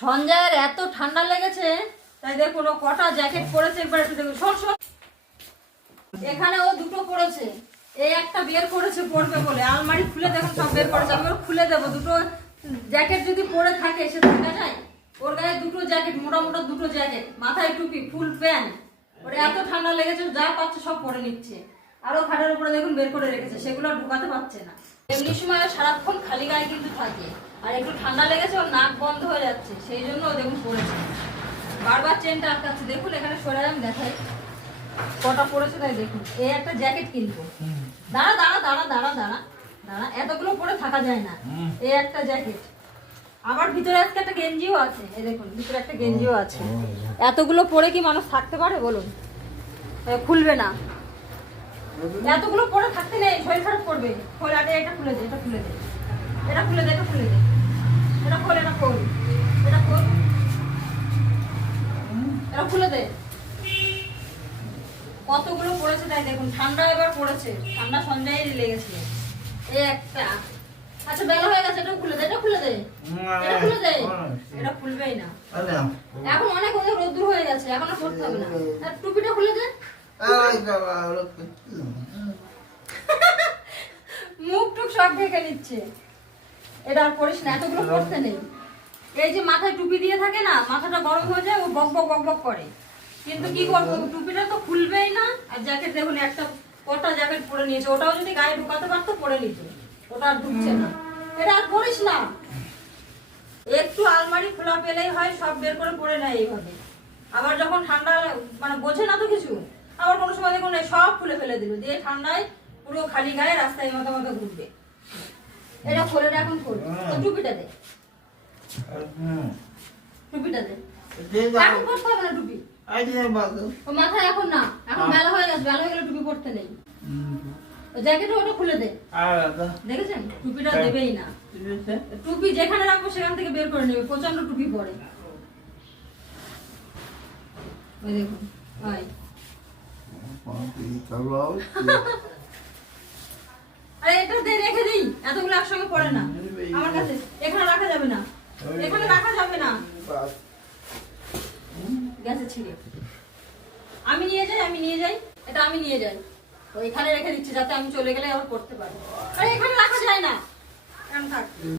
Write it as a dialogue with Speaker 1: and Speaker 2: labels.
Speaker 1: সঞ্জয়ের এত ঠান্ডা লেগেছে, তাই দেখুন ও কটা জ্যাকেট পরেছে একবার একটু দেখুন। শোন শোন। এখানে ও দুটো পরেছে। এই একটা বের করেছে পরবে বলে। আলমারি খুলে দেখুন, সব বের করেছে। আমি ওর খুলে দেবো। দুটো জ্যাকেট যদি পরে থাকে, সে থাকা যায়। ওর গায়ে দুটো জ্যাকেট, মোটা মোটা দুটো জ্যাকেট, মাথায় টুপি, ফুল প্যান্ট। ওর এত ঠান্ডা লেগেছে, যা পাচ্ছে সব পরে নিচ্ছে। আরও খাটের উপরে দেখুন বের করে রেখেছে। সেগুলো ঢুকাতে পারছে না। এমনি সময় সারাক্ষণ খালি গায়ে কিন্তু থাকে। আর একটু ঠান্ডা লেগেছে ওর নাক বন্ধ হয়ে যাচ্ছে। সেই জন্য ও দেখুন পড়েছে। বারবার চেনটা আটকাচ্ছে। দেখুন এখানে সরে আমি দেখাই। কটা পড়েছে তাই দেখুন। এই একটা জ্যাকেট কিনবো। দাঁড়া দাঁড়া দাঁড়া দাঁড়া দাঁড়া দাঁড়া। এতগুলো পরে থাকা যায় না। এই একটা জ্যাকেট। আবার ভিতরে আজকে একটা গেঞ্জিও আছে। এই দেখুন ভিতরে একটা গেঞ্জিও আছে। এতগুলো পরে কি মানুষ থাকতে পারে? বলুন। খুলবে না। এতগুলো পরে থাকতে নেই শরীর খারাপ করবে খোল এটা খুলে দে এটা খুলে দে। এটা খুলে দে এটা খুলে দে। এটা খোল এটা খোল। এটা খোল। এটা খুলে দে। কতগুলো পড়েছে তাই দেখুন ঠান্ডা এবার পড়েছে। ঠান্ডা সঞ্জয়েরই লেগেছে। এই একটা। আচ্ছা বেলা হয়ে গেছে এটা খুলে দে এটা খুলে দে। এটা খুলে দে। এটা খুলবেই না। এখন অনেক অনেক রোদ্দুর হয়ে গেছে এখন আর পড়তে হবে না। টুপিটা খুলে দে। মুখ টুক সব ঢেকে নিচ্ছে। এটা আর পড়িস না এতগুলো পড়তে নেই। এই যে মাথায় টুপি দিয়ে থাকে না মাথাটা গরম হয়ে যায় ও বক বক বক বক করে। কিন্তু কি করব টুপিটা তো খুলবেই না। আর জ্যাকেট দেখুন একটা কটা জ্যাকেট পরে নিয়েছে। ওটাও যদি গায়ে ঢুকাতে পারতো পরে নিত। ওটা আর ঢুকছে না। এটা আর পড়িস না। একটু আলমারি খোলা পেলেই হয় সব বের করে পড়ে নেয় এইভাবে। আবার যখন ঠান্ডা মানে বোঝে না তো কিছু। আবার কোনো সময় দেখুন সব খুলে ফেলে দিল। দিয়ে ঠান্ডায় পুরো খালি গায়ে রাস্তায় মাথা মাথা ঘুরবে। এটা খোলে এখন খোল। তো টুপিটা দে। টুপিটা দে। এখন পড়তে হবে না টুপি? মাথায় এখন না। এখন বেলা হয়ে গেছে বেলা হয়ে গেলে টুপি পড়তে নেই। জ্যাকেট ওটা খুলে দে। দেখেছেন? টুপিটা দেবেই না। টুপি যেখানে রাখব সেখান থেকে বের করে নেবে। প্রচণ্ড টুপি পরে। ওই দেখুন রেখে দিই। এতগুলো একসঙ্গে পড়ে না। আমার কাছে এখানে রাখা যাবে না। এখানে রাখা যাবে না। গ্যাসে ছিঁড়ে। আমি নিয়ে যাই, আমি নিয়ে যাই। এটা আমি নিয়ে যাই। তো এখানে রেখে দিচ্ছি যাতে আমি চলে গেলে আবার করতে পারি। আরে এখানে রাখা যায় না।